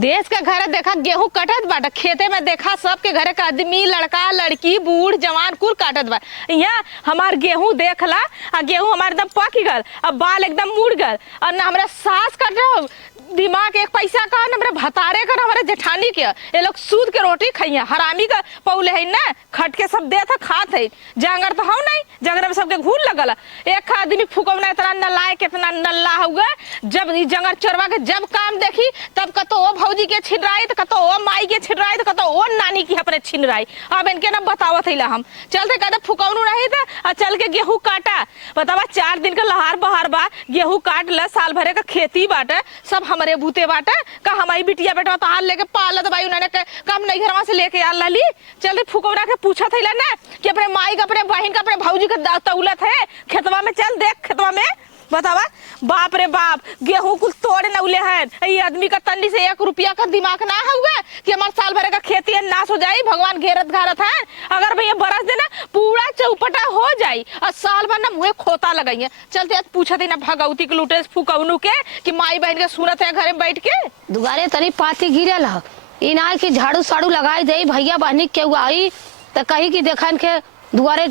देश के घरे देखा गेहूं कटत बाटा, खेते में देखा सबके घरे का आदमी, लड़का लड़की, बूढ़ जवान कुल काटत बा। यहाँ हमार गेहूं देखला आ गेहूं हमार एकदम पक गल, अब बाल एकदम मुड़ गल, और ना हमरा सास कट रहा दिमाग एक पैसा का, न हमरा भतारे का, हमारे जेठानी के। ये लोग सूद के रोटी खाइया, हरामी का पौले है ना, खट के सब देता खात है। जंगर तो हो नहीं, जंगर में सबके घूल लगल। एक आदमी फुकौना इतना नलायक इतना नल्ला हुआ, जब जंगर चरवा के जब काम देखी तब कतो ओ भौजी के छिड़ाई, तो कतो ओ माई के छिड़ाई, तो कतो ओ नानी की अपने छिड़ाई। अब इनके ना बतावत है हम चलते कहते फुकौनू नहीं था, चल के गेहूं काटा। बतावा 4 दिन का लहार बहार बा, गेहूं काट ल, साल भरे का खेती बाटे, सब हमारे भूते बाटे का। हमारी बिटिया बेटा तो हाल लेके पालत भाई, उन्होंने कम नहीं घर से लेके आ ली। चल फुकौना के पूछा था ना कि अपने माई का, अपने बहन का, अपने भौजी का तौलत है खेतवा में, चल देख खेतवा में। बतावा बाप रे बाप, गेहूं कुल तोड़े नौले हैं। ये आदमी का तन्नी से 1 रुपया का दिमाग ना हुआ कि हमारे साल भरे का खेती है नाश हो जाए, भगवान घेरत घारत है। अगर भैया बरस देना पूरा चौपटा हो जाए और साल भर ना मुँह खोता लगाइए। चलते आज पूछा थी ना भगवती के लुटे फुकौनू के कि माई बहन के सुनत है घर में बैठ के। दुआरे तनी पाती गिरल ह, इनाय की झाड़ू साड़ू लगाई दे भैया बहनी के आई तो कही की देखन के दुआरे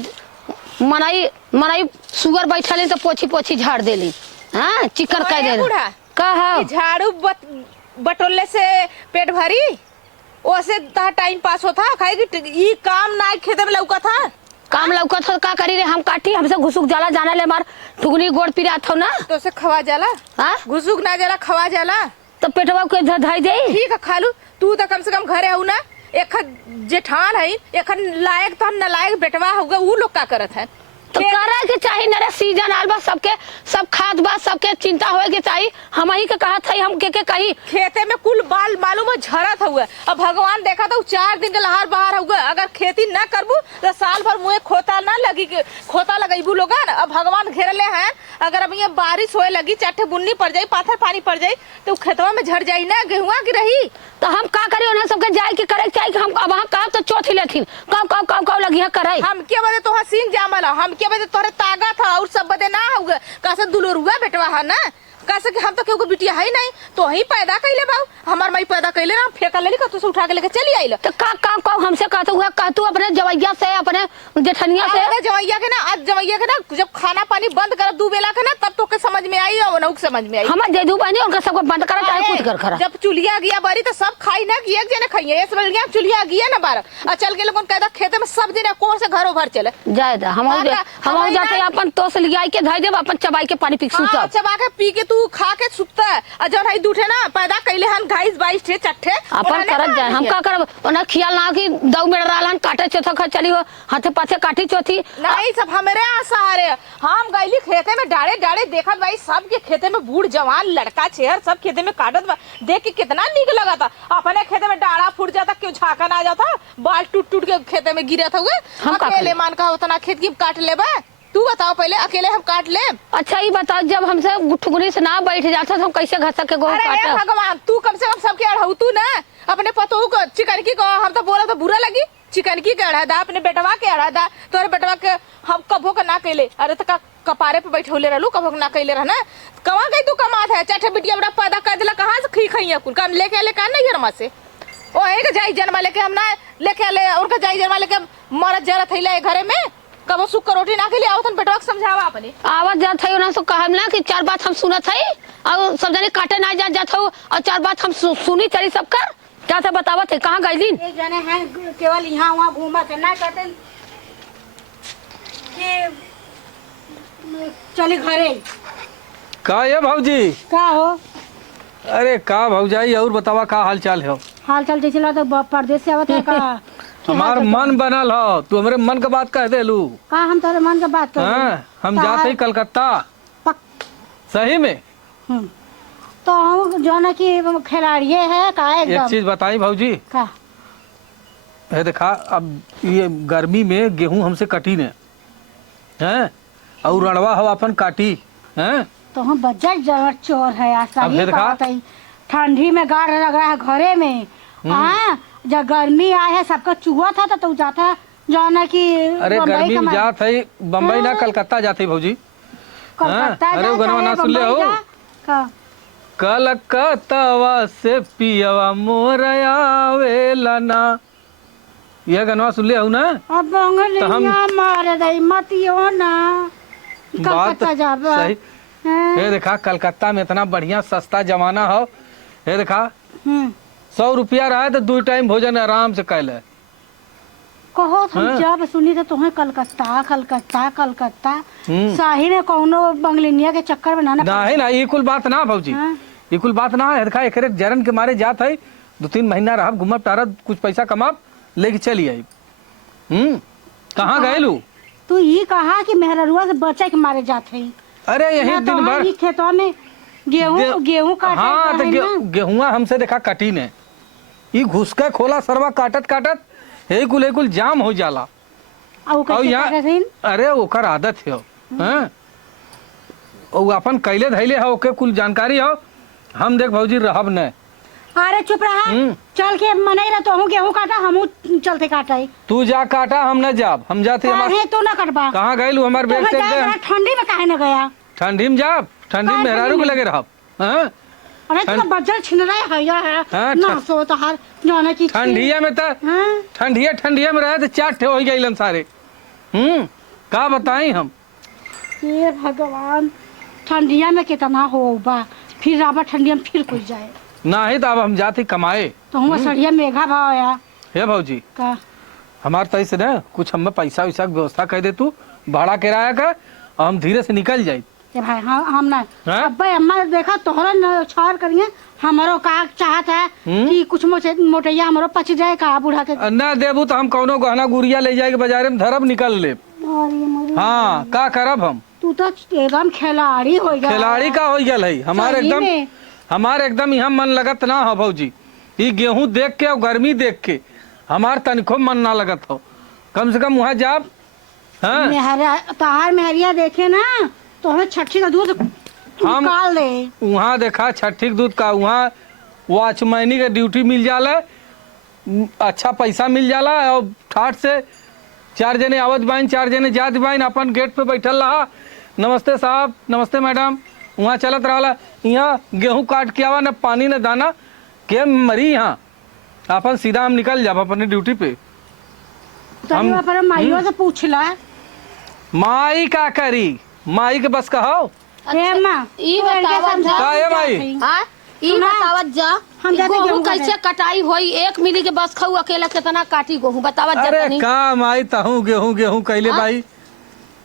मनाई सुगर बैठल तो पोछी पोछी झाड़ देली। हाँ चिकन कह दे कहा झाड़ू बटोले से पेट भरी, ओसे टाइम पास होता खाए कि काम ना खेते में लौका था। काम लौका था का करी रे, हम काटी हमसे घुसुक जाला जाना ले मार टुगनी गोड़ पिरात हो ना, तो से खवा जाला। हाँ घुसुक ना जाला खवा जाला, तो पेटवा के धधाई दे। ठीक है खालू, तू तो कम से कम घरे हो ना, एक जेठान है, एक लायक तो नलायक बेटवा होगा, वो लोग का करत है। तो करे के चाहिए नरे, सीजन आल बा, सबके सब खाद बा, सबके चिंता होए के चाहिए। हम ही के कहा था हम के कही खेते में कुल बाल मालूम है झरत हुआ। अब भगवान देखा तो 4 दिन के लहार बहार हुआ, अगर खेती ना करबू तो साल भर मुँह खोता ना लगी, खोता लगेबू लोग। अब भगवान घेरले हैं, अगर अब ये बारिश होए लगी, चाटे बुन्नी पड़ जाये, पाथर पानी पड़ जाये, तो खेतवा में झड़ जाये ना, गेहुआ की रही। तो हम का करे उन्हें सबके जाए के करे चाहिए। हम वहाँ कहा तो चौथी लेथिन कब लगी है करे। हम के बदे तो हसीन जामल, हम के बदे तोरे तागा था और सब बदे ना होगा। कैसे दुलरुआ बेटवा है ना, कैसे कि हम तो केहू बिटिया है नहीं, तो ही पैदा कैले बाऊ, हमार माई पैदा कैले ना, फेंका लेली का, उठा के लेके चली आई। तो का हमसे कहते हुआ कह तू अपने जवैया से, अपने जेठनिया से। जवैया के ना, आज जवैया के ना जब खाना पानी बंद कर 2 बेला के ना, तब तो के समझ में आई और नौक समझ में आई। हम जेदू बहनी उनका सबको बंद करा चाहे कुछ कर। जब चूल्हा गया बारी तो सब खाई ना कि एक जने खाइए, इस बार चूल्हा गया ना बार और चल के लोगन कहता खेते में सब दिन कौन से घरों भर चले जायदा। हम जाते अपन तो से लिया के धाई देब, अपन चबाई के पानी पी सुता, चबा के पी के तू खा के सुता है। और जब हई दूठे ना पैदा कैले हन 22 ठे चट्ठे अपन करत जाए। हम का करब ओना खियाल ना कि दऊ में रहलन काटे चोथा खा चली हो हाथे पाथे काटी चोथी नहीं, सब हमरे सहारे। हम गईली खेते में डाड़े डाड़े देखत भाई, सब के खेते में बूढ़ जवान लड़का छेहर सब खेते में काटत बा, देख के कितना नीक लगा था। अपने खेते में डाड़ा फूट जाता, क्यों झाकन आ जाता, बाल टूट टूट के खेते में गिरत हुए। अकेले मान का उतना खेत की काट ले बा, तू बताओ पहले, अकेले हम काट ले। अच्छा ये बताओ, जब हमसे ठुकरी से ना बैठ जाता तो हम कैसे घर सके गोह काटा। भगवान तू कम से कम सबके अढ़ऊ तू ना, अपने पतोहू को चिकनकी को हम तो बोला तो बुरा लगी, चिकनकी के अढ़ा दा, अपने बेटवा के अढ़ा दा, तोरे बेटवा के हम कभो का ना कैले। अरे तो कपारे पे बैठे होले रहलू, कभो ना कैले रहना। कहाँ गई तू कमात है, चाटे बिटिया बड़ा पैदा कर दिला, कहाँ से खी कुल काम लेके आले का नहीं घर से। ओ एक जाई जन्मा लेके हम ना लेके आले, उनका जाई जन्मा लेके मरत जरत है घरे में, कबो सुख रोटी ना के लिए आवतन बेटवा के समझावा अपने। आवाज जात है ना, तो कहम ना कि 4 बात हम सुनत है और सब जने काटे ना जात हो, और 4 बात हम सुनी चली सब कर। क्या से बतावत है कहाँ गई दिन? एक जने हैं केवल यहाँ वहाँ घूमा के ना कहते कि चली घरे। का ये भौजी? का हो? अरे का भौजाई और बतावा का हाल चाल है? हाल चाल जैसे तो परदेश से आवत है का? हमार मन बनल हो, तू हमरे मन का बात कह दे लू का हम तोरे मन के बात कर। हाँ, हम जाते ही कलकत्ता सही में। तो हम जो ना कि खिलाड़ी है का एक चीज बताई भौजी का, है देखा, अब ये गर्मी में गेहूं हमसे कटी ने हैं और रणवा हो अपन काटी हैं, तो हम बजट जरूर चोर है। अब बात है, ठंडी में गाड़ लग रहा है घरे में। हाँ जब गर्मी आया है सबका चूहा था तो जाता जो ना कि अरे गर्मी में जात है बम्बई ना कलकत्ता जाते भौजी। कलकत्ता अरे गनवा ना सुन ले हो कलकत्तावा से पियवा मोर आवेला ना। यह गनवा सुन ले हूँ ना। अब बंगलिया मारे दई मतियो ना बात कलकत्ता जाबा। सही। ये देखा कलकत्ता में इतना बढ़िया सस्ता जमाना हो। ये देखा 100 रुपया रहा तो 2 टाइम भोजन आराम से कैल है। कहो हम जब सुनी तो तुम्हें कलकत्ता कलकत्ता कलकत्ता सही में कौनो बंगलिनिया के चक्कर में ना नहीं ना ये कुल बात ना भौजी। ये कुल बात ना है। देखा एक जरन के मारे जात है 2-3 महीना रहा घूमब टारब कुछ पैसा कमाब लेके चली आई। कहाँ गए लू? तू ये कहा कि मेहरुआ से बचे के मारे जाते ही। अरे यही दिन भर खेतों में गेहूं काटे। हाँ तो गेहुआ हमसे देखा कटी ने ये घुस के खोला सरवा काटत काटत एक कुल जाम हो जाला। और यहाँ अरे ओकर आदत है। हाँ वो अपन कैले धैले हो के कुल जानकारी हो। हम देख भौजी रहब न। अरे चुप रहा। चल के मनाई रह तो गेहूं काटा हम चलते काटा। तू जा काटा हम न जाब। हम जाते तू ना कटबा। कहाँ गए लू हमारे बेग से ठंडी में काहे न गया? ठंडी में जाब। ठंडी में मेहरारू को लगे रहब। अरे तू बज्जल छिन रहा है ना सो तो हर जाने की ठंडिया में तो ठंडिया में रहे तो 4 ठे हो गई सारे। का बताई हम। ये भगवान ठंडिया में कितना होगा फिर राबा ठंडिया में फिर कुछ जाए ना ही तो अब हम जाते कमाए तो हम सड़िया मेघा भाव आया। हे भौजी का हमार तैसे ना कुछ हमें पैसा वैसा की व्यवस्था कर दे तू भाड़ा किराया का और हम धीरे से निकल जाए। भाई हम ना अब्बा अम्मा देखा तोहरा न छाड़ करिए हमारो का चाहत है कि कुछ मोटैया हमारो पच जाए का बूढ़ा के ना देबू तो हम कौनो गहना गुड़िया ले जाए बाजार में धरब निकल ले। हाँ का करब हम। तू तो एकदम खिलाड़ी हो गया। खिलाड़ी का हो गया है हमारे एकदम यहाँ मन लगत ना हो भौजी। ये गेहूं देख के और गर्मी देख के हमार तनिको मन ना लगत हो। कम से कम वहाँ जाब। तार मेहरिया देखे ना तो हमें छठी का दूध निकाल दे। वहाँ देखा छठी दूध का वहाँ वॉचमैनी का ड्यूटी मिल जाला। अच्छा पैसा मिल जाला और ठाट से 4 जने आवत बाइन 4 जने जात बाइन अपन गेट पे बैठल रहा। नमस्ते साहब नमस्ते मैडम वहाँ चलत रहा। यहाँ गेहूं काट के आवा न पानी न दाना के मरी। यहाँ अपन सीधा हम निकल जाब अपने ड्यूटी पे। हम माइयों से पूछला माई का करी माई के बस कहो। गेहूं कैसे कटाई होई 1 मिली के बस खाऊ अकेला कितना काटी गेहूं बतावत जा। अरे का माई तहू गेहूं कैले भाई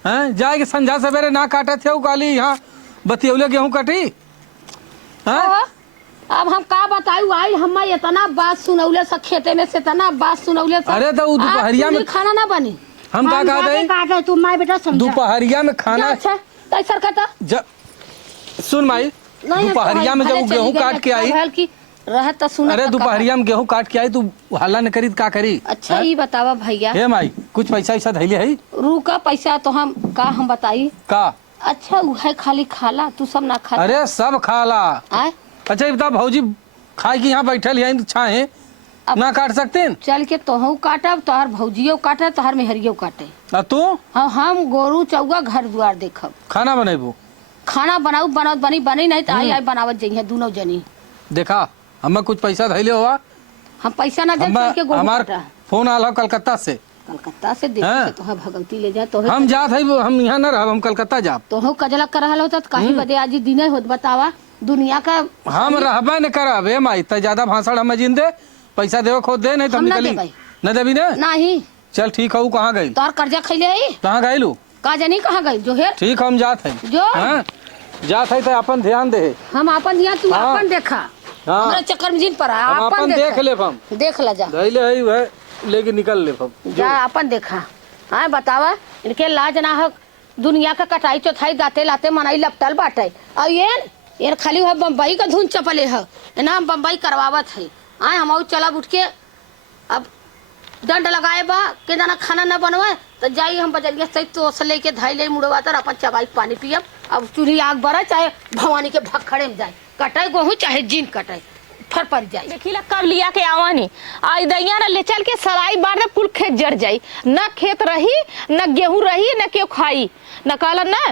हैं जाए के संझा सवेरे ना काटे थे काली यहाँ बतियौले गेहूं कटी। अब हम का बताई आई हम इतना बात सुनौले से खेते में से इतना बात सुनौले से। अरे तो दोपहरिया में खाना ना बनी। हम का काटे तू माई बेटा समझा। दोपहरिया में खाना अच्छा कैसर कहता सुन माई दोपहरिया में जब गेहूं काट के आई रहता सुन। अरे दोपहरिया में गेहूं काट के आई तू हल्ला न करी का करी। अच्छा ये बतावा भैया हे माई कुछ पैसा वैसा धैले है रुका पैसा तो हम बताई का। अच्छा वो है खाली खाला तू सब ना खा। अरे सब खाला। अच्छा ये बता भौजी खाए की यहाँ बैठल है तो छाए ना काट सकते चल के तोहू काटब तोहर भौजियो काटे तोहर मेहरियो काटे। तू हम गोरू चौगा घर द्वार देखब खाना बनेबू। खाना बनाऊ बनाओ बनी नहीं तो आई बनावत जाइए दोनों जनी। देखा हमें कुछ पैसा धैले हुआ हम पैसा ना दे के हमार फोन आल कलकत्ता से देख तो भगवती ले जा तो हम जात है हम यहाँ न रह हम कलकत्ता जाब। तो कजला कर रहा होता कहीं बदे आज दिन होत बतावा दुनिया का हम रहबा न करब। हे माई त ज्यादा भाषण हम जिंदे पैसा देव खोद दे नहीं तो हम निकली न देबी ना नहीं। चल ठीक है कहाँ गई तोर कर्जा खैले है कहाँ गई लू का जानी कहाँ गई जो है ठीक हम जात है जो जात है तो अपन ध्यान दे। हम अपन ध्यान तू अपन देखा हमरा चक्कर में जिन पर अपन देख ले हम देख ला जा धैले है वह लेके निकल ले हम जा अपन देखा। हाँ बतावा इनके लाज ना हो दुनिया का कटाई चौथाई दाते लाते मनाई लपटल बाटे और ये खाली है बम्बई का धुन चपले है ना बम्बई करवावत है। आए हम चला उठ के अब दंड लगाए बा के जाना खाना न बनवाए तो जाई हम बजरिया से तो लेके धाई ले मुड़वा तर अपन चबाई पानी पियब। अब चूल्ही आग बरा चाहे भवानी के भखड़े में जाए कटाई गेहूं चाहे जीन कटाई फर पड़ जाए। देखिला कब लिया के आवानी आई दैया ना ले चल के सराई बार ना कुल खेत जड़ जाई न खेत रही न गेहूं रही न क्यों खाई न कहला ना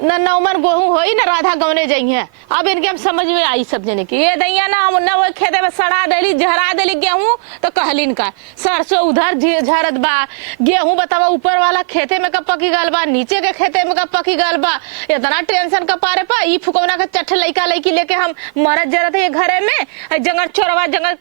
न नौमन गेहूं होई न राधा गवने जाइए। अब इनके हम समझ में आई सब जने की ये दैया ना हम न वो खेते में सड़ा देली झरा देली गेहूं तो कहलिन का सरसों उधर झरत बा गेहूं बतावा ऊपर वाला खेते में कब पकी गल बा नीचे के खेते में कब पकी गल बा इतना टेंशन का पारे पा ई फुकौना का चट्ठ लइका लइकी लेके हम मरत जरत है घरे में जंगल चोरवा जंगल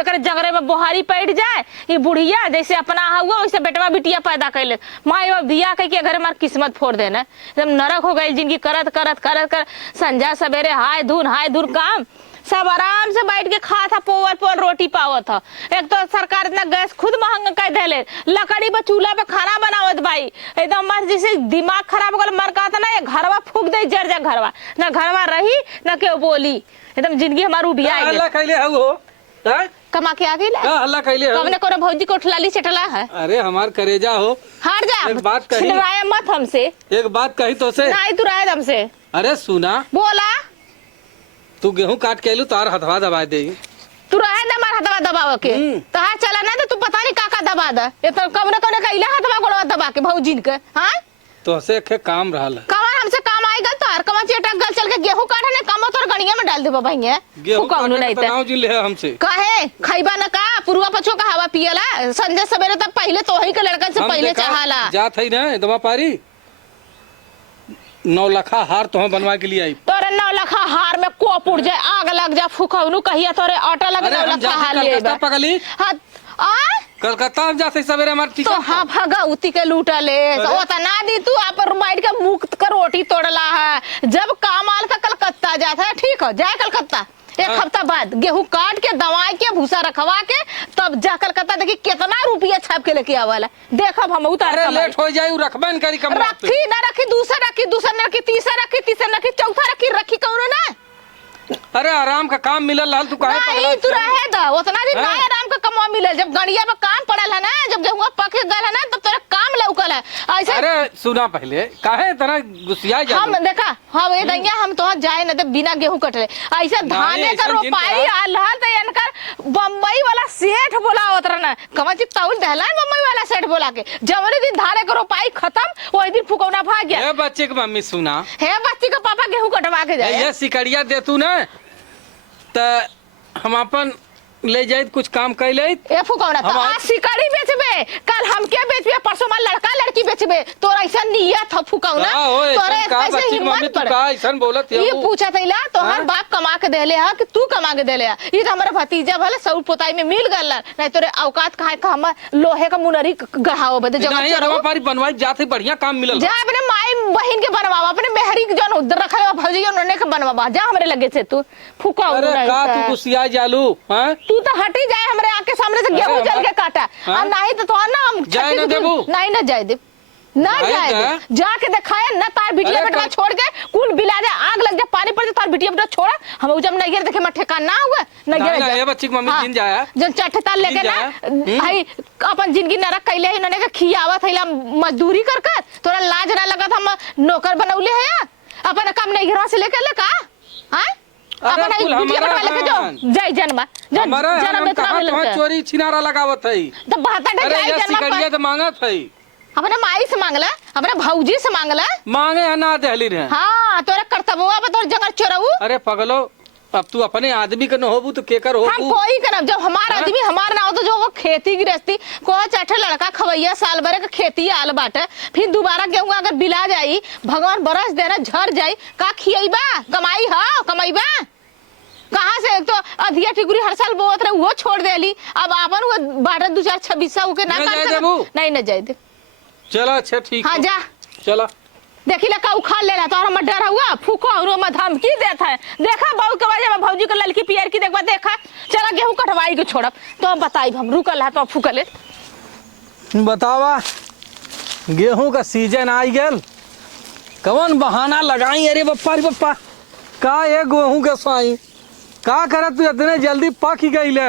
एक जगरे में बोहारी पैठ जाए ये बुढ़िया जैसे अपना हुआ वैसे बेटवा बिटिया पैदा कैले माँ बाप दिया कह के घर हमार किस्मत फोड़ देना एकदम नरक हो गई जिंदगी करत करत करत कर संजा सवेरे हाय धुन काम सब आराम से बैठ के खा था पोवर पोवर रोटी पावत था। एक तो सरकार इतना गैस खुद महंगा कर देले लकड़ी पर चूल्हा पे खाना बनावत भाई एकदम मस्त जैसे दिमाग खराब हो गल मर का था ना ये घरवा फूक दे जर जा घरवा ना घरवा रही ना क्यों बोली एकदम जिंदगी हमारी उबिया कमा के आ गई हल्ला कैले हो हमने कोनो भौजी को उठलाली चटला है। अरे हमार करेजा हो हट जा एक बात कही मत हमसे एक बात कही तो से नहीं तू राय हमसे अरे सुना बोला तू गेहूं काट के लू तार हथवा दबा दे तू रहे दे मार हथवा दबाव के तो हाथ चला ना तो तू पता नहीं का दबा दे ये तो कब न कब कैला हथवा गोड़वा दबा के भौजीन के हां तो से के काम रहल कवन हमसे काम आएगा तार कमा चेटक गल चल के गेहूं काटने कम तोर गणिया में डाल दे भैया गेहूं कौनो नहीं नाव जी ले हमसे काहे खइबा न का पुरवा पछो का हवा पियला संजय सवेरे तक पहले तो ही के लड़कन से पहले चाहाला जात है ना दवा पारी 9 लाखा हार तो बनवा के लिए आई तोरे 9 लाखा हार में कोप उड़ जाए आग लग जा फुकौनु कहिया तोरे ऑटो लगे 9 लाखा हार ले पगली हां आ कलकत्ता में जाते सवेरे हमार टिकट तो हाँ भगवती के लूटा ले वो तो ना दी तू आप बैठ के मुक्त कर रोटी तोड़ला है जब काम आल था कलकत्ता जाता है ठीक हो जाए कलकत्ता एक हफ्ता बाद गेहूं काट के दवा के भूसा रखवा के तब जा कलकत्ता देखी कितना रुपया छाप के लेके आवाला देखब हम उतार लेट हो जाए रखबन करी कम रखी ना रखी दूसरा रखी तीसरा रखी चौथा रखी कौन ना अरे आराम का काम मिलल हल तू काहे नहीं तू रहे दा उतना दिन ना आराम का कमा मिलल जब गड़िया में काम पड़ल है ना जब गेहूं पक गल है ना तब तेरा काम लौकल है ऐसे अरे सुना पहले काहे इतना गुस्सिया जा हम देखा हां ये दैया हम तो जाए ना बिना गेहूं कटले ऐसे धाने का रोपाई आल त इनकर बम्बई वाला सेठ बोला उतर ना कमाची ताउल दहला बम्बई वाला सेठ बोला के जवने दिन धाने का रोपाई खत्म वही दिन फुकौना भाग गया ए बच्चे के मम्मी सुना हे बच्ची का पापा गेहूं कटवा के जाए ये सिकड़िया दे तू ना त हम अपन ले जाए कुछ काम कैले ए फुकौना तो आज सिकड़ी बेचबे कल हम के बेचबे परसों में लड़का लड़की बेचबे तोरा ऐसा नियत ह फुकौना तोरे कैसे हिम्मत पर का ऐसन बोलत है ये पूछा थैला तोहर बाप कमा के देले है कि तू कमा के देले है ये तो हमारा भतीजा भले सौर पोताई में मिल गल नहीं तोरे औकात काहे का हम लोहे का मुनरी गढ़ाओ बदे जगह चरो पारी बनवाई जाते बढ़िया काम मिलल जा अपने माई बहन के बनवावा अपने मेहरी के जन उधर रखले भौजी उन्होंने के बनवावा जा हमरे लगे से तू फुकौना अरे का तू गुस्सिया जालू हां तू तो हटी जाए हमारे आके सामने से गेहूं जल के काटा और नहीं तो ना हम जाए ना देबू नहीं ना जाए दे ना जाए दे जाके दिखाया ना तार बिटिया बेटा छोड़ के कुल बिला दे आग लग जाए पानी पड़ जाए तार बिटिया बेटा छोड़ा हम जब नहीं गिर देखे मत ठेकान ना हुआ नहीं गिर ये बच्ची की मम्मी दिन जाया जब चट्ठ ताल लेके ना भाई अपन जिंदगी नरक कैले है इन्होंने खियावा थैला मजदूरी कर कर तोरा लाज ना लगा था हम नौकर बनौले है अपन काम नहीं गिरवा से लेके ले का हां चोरी छिनारा लगावत है तो बात मांगत है अपने माई से मांगला अपने भौजी से मांगला मांगे ना दहली रे हाँ तोरा कर्तव्य तोर जगह चोरऊ अरे पगलो अब तू अपने आदमी के न होबू तो केकर होबू हम कोई करब जब हमारा आदमी हमार ना हो तो जो वो खेती गृहस्थी को चाठे लड़का खवैया साल भरे का खेती आल बाटे फिर दोबारा गेहूं अगर बिला जाई भगवान बरस देना झर जाई का खियबा कमाई हां कमाईबा कहां से एक तो अधिया टिकुरी हर साल बोत रहे वो छोड़ देली अब आपन वो बाटे 2026 के ना कर नहीं न जाए दे चलो अच्छा ठीक हां जा चलो देखी ला का उखाड़ लेला तोहरा मत डर हुआ फूको और मत धमकी देता है देखा बहुत के वजह में भौजी के ललकी पियर की देखबा देखा चला गेहूं कटवाई के छोड़ब तो बताई हम रुकल है तो फूकले बतावा गेहूं का सीजन आई गेल कौन बहाना लगाई अरे बप्पा रे बप्पा का ये गेहूं के साई का करत तू इतने जल्दी पक ही गई ले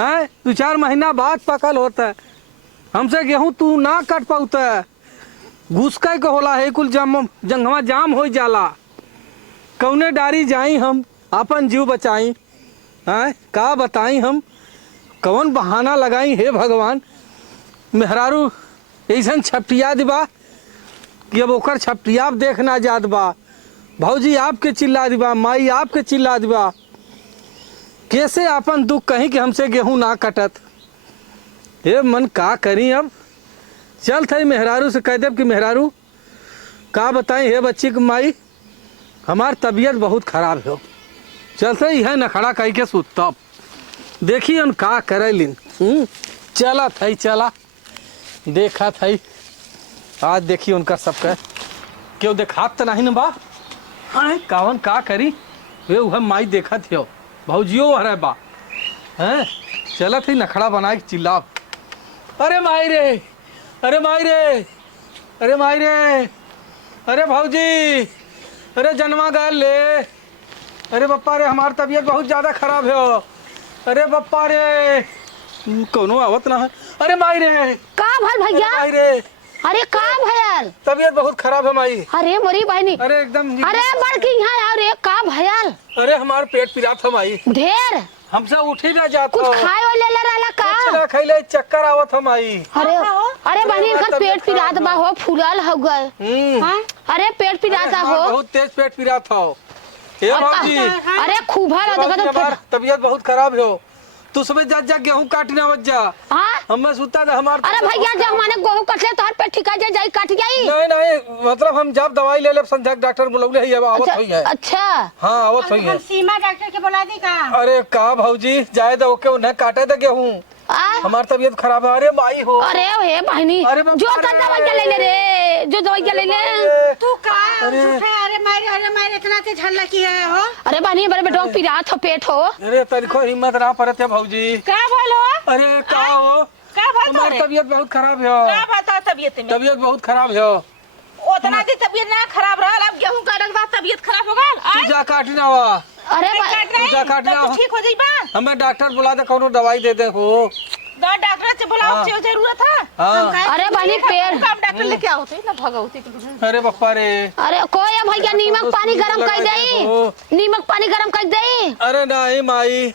हैं 2-4 महीना बाद पकल होता है हमसे गेहूं तू ना कट पाउता घुसका के होला है कुल जंगवा जाम हो जाला कौने डारी जाई हम अपन जीव बचाई हैं का बताई हम कौन बहाना लगाई हे भगवान मेहरारू ऐसा छपटिया दिबा कि अब ओकर छपटिया देख ना जात बा, भौजी आपके चिल्ला दिबा, माई आपके चिल्ला दिबा, कैसे अपन दुख कहीं कि हमसे गेहूं ना कटत। ये मन का करी अब, चल थई मेहरारू से कह देब कि मेहरारू का बताई हे बच्ची की माई हमार तबीयत बहुत खराब हो, चलते ही है नखड़ा कह के सुतब, देखी उन का करे लिन। चला थई चला, देखा थई आज देखी उनका सबका क्यों देखात तो नहीं न बा, हाँ कावन का करी वे वह माई देखा थे भौजियो हरे बा हैं, चला थी नखड़ा बना के चिल्ला, अरे माई रे, अरे माई रे, अरे माई रे, अरे भौजी, अरे जन्मा गए ले, अरे बप्पा रे हमार तबीयत बहुत ज़्यादा खराब है, अरे बप्पा रे कोनो आवत ना है, अरे माई रे, का भल भैया? माई रे, अरे का भयल? तबीयत बहुत खराब है माई। अरे मोरी बहनी, अरे एकदम, अरे बड़की यहाँ यार, ये का भयल? अरे हमार पेट पिरात है माई, ढेर हमसे उठी ना जाता, कुछ खाए और ले रहला का? कुछ ना खइले चक्कर आवत है माई। अरे अरे बहनी इनकर पेट पिरात बा हो, फूलल हो गए। हाँ? अरे पेट पिराता हो, बहुत तेज पेट पिरात हो हे भौजी, अरे खूब है देखा तो हमार तबीयत बहुत खराब हो, तू सुबह जा गेहूं काटने आवत जा, हाँ? हमें सुता था हमार। अरे भैया जब हमारे गेहूं कटले तो हर पेट ठिका जाई काट जाई। नहीं नहीं मतलब हम जब दवाई ले ले संध्या डॉक्टर बुलौले ही आवत हुई है। अच्छा हाँ आवत हुई है। हम सीमा डॉक्टर के बुला दी का? अरे का भौजी जाए दो के उन्हें काटे दे गेहूं, हमार तबीयत खराब है। अरे माई हो, अरे हे बहनी अरे बाप जो रे। कर दवाई ले ले रे, जो दवाई ले ले। तू का अरे। झूठे? अरे मारे इतना तेज हल्ला की है हो? अरे बहनी मेरे बेटो पिरात हो, पेट हो। अरे तनिको हिम्मत ना पड़त है भौजी। का भल हो? अरे का हो, का भल हमार तोरे? तबीयत बहुत खराब है, का बता तबीयत में? तबीयत बहुत खराब है। उतना दिन तबीयत ना खराब रहल, अब गेहूं काटल बाद तबीयत खराब हो गल। तू जा काटना हुआ, अरे जा काटना तब ठीक हो जाइबा। हमें डॉक्टर बुला दे कोनो दवाई दे दे हो। डॉक्टर से बुलाओ, हाँ। जो जरूरत है। हाँ अरे बहनी पेट, काम डॉक्टर लेके आओ थे ना भगवती के। अरे बप्पा रे, अरे कोई भैया नीमक पानी गरम कर दई, नीमक पानी गरम कर दई। अरे नहीं माई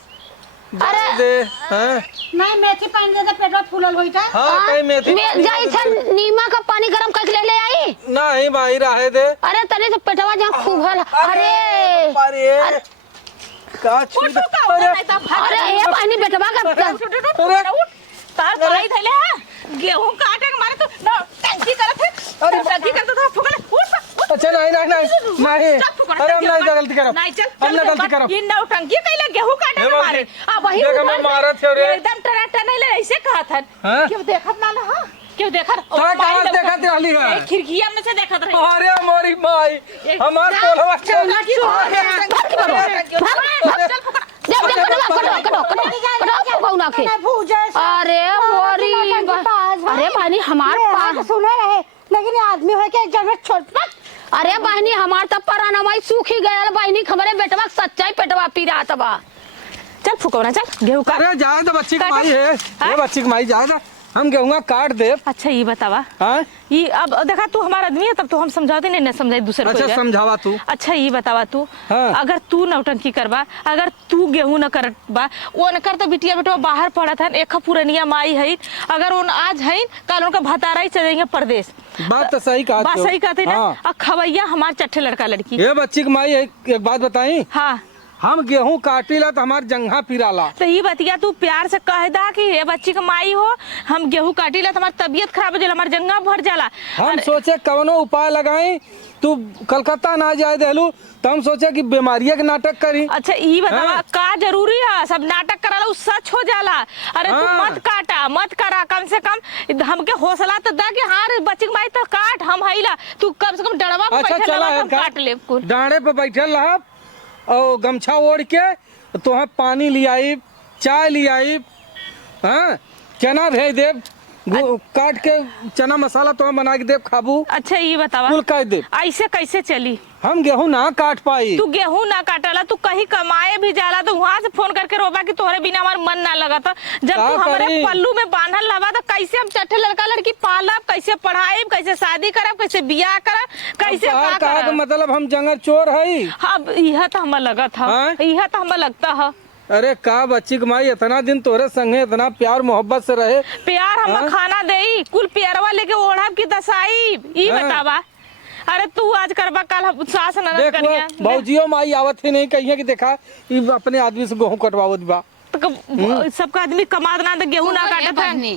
अरे। दे हैं, नहीं मेथी पानी दे दे, पेटवा फूलल होई था। हाँ कहीं मेथी मैं जाई छन नीमक का पानी गरम कर ले ले आई। नहीं माई रहे दे। अरे तने से पेटवा जहाँ खूब हल। अरे अरे का छूट, अरे अरे ये बहनी बेटवा का तार दवाई धैले है, गेहूं काटे के मारे तो ना टंकी करत है। अरे टंकी करत था फुकल उठ। अच्छा नहीं नहीं नहीं नहीं, अरे हम नहीं गलती करो, नहीं चल हम ना गलती करो। ये नौ टंकी कैले गेहूं काटे के मारे। आ वही देखा मैं मारा थे रे, एकदम टनाटन नहीं ले ऐसे कहा था। हाँ? क्यों देखत ना ना? हां क्यों देखत? कहाँ कहाँ देखत रहली है? खिड़किया में से देखत रही। अरे मोरी माई हमार बोलवा अरे मोरी, अरे बहनी हमार आगे सुने रहे, लेकिन ये आदमी हो के जरूरत छोड़। अरे बहनी हमार तब परानवाई सूखी गयल बहनी, हमारे बेटवा सच्चाई पेटवा पिरात बा। चल फुकौना चल गेहूं काट। अरे जाए तो बच्ची की काटो। माई है, ये बच्ची की माई जाए ना, हम गेहूं काट दे। अच्छा ये बतावा, हाँ ये अब देखा तू हमारा आदमी है, तब तो हम समझाते नहीं ना समझाई दूसरे को। अच्छा समझावा तू। अच्छा ये बतावा तू, हाँ। अगर तू नौटंकी करबा, अगर तू गेहूं न करबा, वो न कर तो बिटिया बेटवा बाहर पड़ा था, एक पुरनिया माई है, अगर उन आज है कल उनका भतारा ही चलेंगे परदेश। बात तो सही कहा बात तू। सही कहते ना। हाँ। अब खवैया हमार चट्टे लड़का लड़की। ये बच्ची की माई एक बात बताई, हाँ हम गेहूं काटीला तो हमार जंघा पिराला। तो ये बतिया तू प्यार से कह दा कि ये बच्ची का माई हो, हम गेहूं काटीला तो हमारी तबीयत खराब हो जाला, हमार जंघा भर जाला। हम सोचे कवनो उपाय लगाई, तू कलकत्ता ना जाए देलू तो हम सोचे कि बीमारिया के नाटक करी। अच्छा ये बतावा, हाँ। का जरूरी है सब नाटक कराला उ सच हो जाला। अरे तू हाँ। मत काटा मत करा, कम से कम हमके हौसला तो दा कि हाँ रे बच्ची के माई तो काट, हम हईला, तू कम से कम डड़वा पे अच्छा बैठल चला रहा, है हम काट ले कुल। डांडे पे बैठल रह और गमछा ओढ़ के तुहे पानी ले आई, चाय ले आई, हाँ चना भेज देव, काट के चना मसाला तो बना के देव खाबू। अच्छा ये बतावा, कुल कह दे, ऐसे कैसे चली? हम गेहूं ना काट पाई। तू गेहूं ना काटला, तू कहीं कमाए भी जाला तो वहां से फोन करके रोबा कि तोहरे बिना हमार मन ना लगा था। जब का तू हमारे करी? पल्लू में बांधल लगा तो कैसे हम चट्टे लड़का लड़की पालब, कैसे पढ़ाई, कैसे शादी करब, कैसे बियाह करब, कैसे तोहार का कहा के करब? मतलब हम जंगल चोर है। अब यह तो हमें लगा था, हाँ? यह तो हमें लगता है। अरे का बच्ची की माई इतना दिन तोरे संगे इतना प्यार मोहब्बत से रहे। प्यार हम हाँ? खाना दे कुल प्यारवा लेके ओढ़ब की दसाई। ये हाँ। बतावा अरे तू आज करबा कल हम सास ननद देख करिया भौजियो माई आवत ही नहीं कहिए कि देखा ई अपने आदमी से गेहूं कटवावत बा। सबका आदमी कमात ना तो गेहूं ना काटत है। बहनी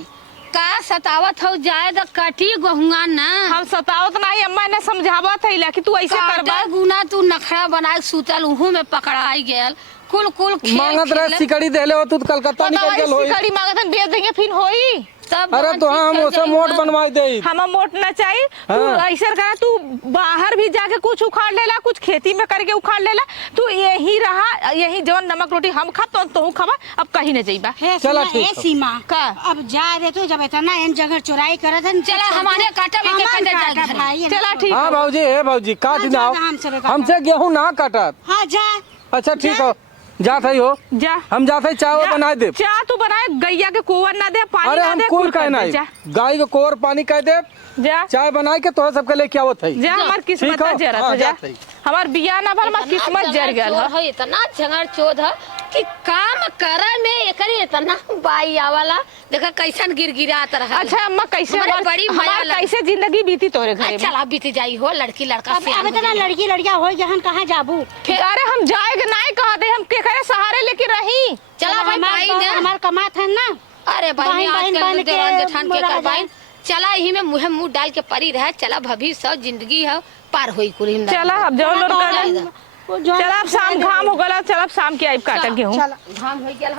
का सतावत हो जाए तो कटी गहुआ ना। हम सतावत नहीं, अम्मा ने समझावत है कि तू ऐसे करबा। काटे गुना तू नखरा बनाए सुतल उहू में पकड़ाई गेल कुल कुल खेल मांगत रहे खेले। सिकड़ी देले हो तू तो कलकत्ता निकल गेल होई। सिकड़ी मांगत हम बेच देंगे फिर होई। तब अरे तो हम खेल ओसे गई मोट ना। बनवाई दे। हम मोट ना चाहिए तू हाँ। ऐसे करा, तू बाहर भी जाके कुछ उखाड़ लेला, कुछ खेती में करके उखाड़ लेला। तू यही रहा, यही जवन नमक रोटी हम खा तो तू खावा, अब कहीं न जाइबा। हे चला सुना, ठीक हे है। सीमा का? अब जा रहे तो जब इतना इन जगह चुराई करत हन चला हमारे काटा भी के हमार कंडे काटा जाए घर। भाई चला ठीक हाँ है। भाजी हे भाजी काट हाँ, जाओ, जा, हमसे बेटा हमसे गेहूं ना काटत। हाँ जा अच्छा ठीक हो, जात है हो, जा हम जाते चाय जा, बना दे। चाह तू बनाए, गैया के कोवर ना दे, पानी अरे ना हम दे, कुल कुल कर कहना दे, है जा गाय के कोर पानी कह दे, जा चाय बना के तो सबके लेके आवत है। जा हमार किस्मत ठीक हो? जरत हाँ, है, जा जात है। हमार बिया ना भर, हमार किस्मत जर गल है। इतना झंगड़ चोद है कि काम करे में एकरे इतना बाई आवाला देखा कैसन गिरगिरात रहा। अच्छा अम्मा कैसे हमारे बड़ी माया हमार लगी। कैसे जिंदगी बीती तोरे घर में? चला बीत जाई हो लड़की लड़का अब सियान इतना हो जाई। लड़की लड़किया हो जहन कहाँ जाबू अरे हम जाएगा नहीं कहा दे, हम के करे सहारे लेके रही। चला भाई भाई ने हमार कमात है ना। अरे भाई बहन आजकल बन के देवान जेठान के रह कर भाई जाए। चला यही में मुँह मुंह डाल के परी रहे। चला भभी सब जिंदगी है पार होई कुल चला अब जो लोग वो जो- चला अब शाम घाम हो गला, चला अब शाम के आइब काटा गेहूं। चला धाम हो गया